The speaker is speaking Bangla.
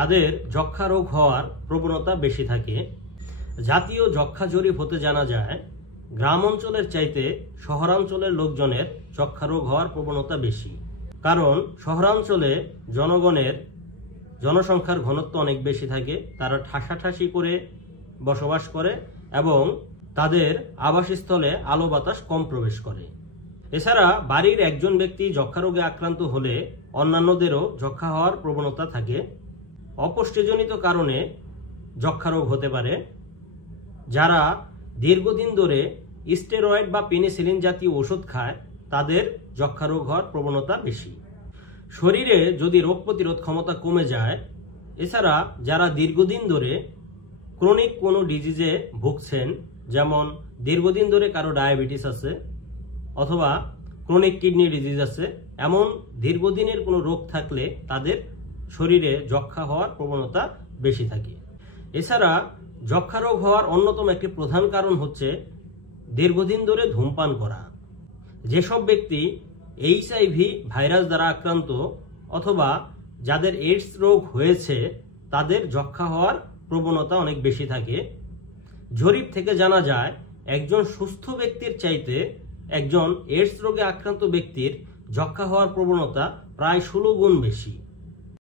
তাদের যক্ষা রোগ হওয়ার প্রবণতা বেশি থাকে। জাতীয় যক্ষা জরিপ হতে জানা যায় গ্রাম অঞ্চলের চাইতে শহরাঞ্চলের লোকজনের যক্ষা রোগ হওয়ার প্রবণতা বেশি। কারণ শহরাঞ্চলে জনসংখ্যার ঘনত্ব অনেক বেশি থাকে, তারা ঠাসাঠাসি করে বসবাস করে এবং তাদের আবাসস্থলে আলো বাতাস কম প্রবেশ করে। এছাড়া বাড়ির একজন ব্যক্তি যক্ষা রোগে আক্রান্ত হলে অন্যান্যদেরও যক্ষা হওয়ার প্রবণতা থাকে। অপুষ্টিজনিত কারণে যক্ষা রোগ হতে পারে। যারা দীর্ঘদিন ধরে স্টেরয়েড বা পেনিসিলিন জাতীয় ওষুধ খায় তাদের যক্ষা রোগ হওয়ার প্রবণতা বেশি। শরীরে যদি রোগ প্রতিরোধ ক্ষমতা কমে যায়, এছাড়া যারা দীর্ঘদিন ধরে ক্রনিক কোনো ডিজিজে ভুগছেন, যেমন দীর্ঘদিন ধরে কারো ডায়াবেটিস আছে অথবা ক্রনিক কিডনি ডিজিজ আছে, এমন দীর্ঘদিনের কোনো রোগ থাকলে তাদের শরীরে যক্ষা হওয়ার প্রবণতা বেশি থাকে। এছাড়া যক্ষা রোগ হওয়ার অন্যতম একটি প্রধান কারণ হচ্ছে দীর্ঘদিন ধরে ধূমপান করা। যেসব ব্যক্তি HIV ভাইরাস দ্বারা আক্রান্ত অথবা যাদের এইডস রোগ হয়েছে তাদের যক্ষা হওয়ার প্রবণতা অনেক বেশি থাকে। জরিপ থেকে জানা যায় একজন সুস্থ ব্যক্তির চাইতে একজন এইডস রোগে আক্রান্ত ব্যক্তির যক্ষা হওয়ার প্রবণতা প্রায় 16 গুণ বেশি।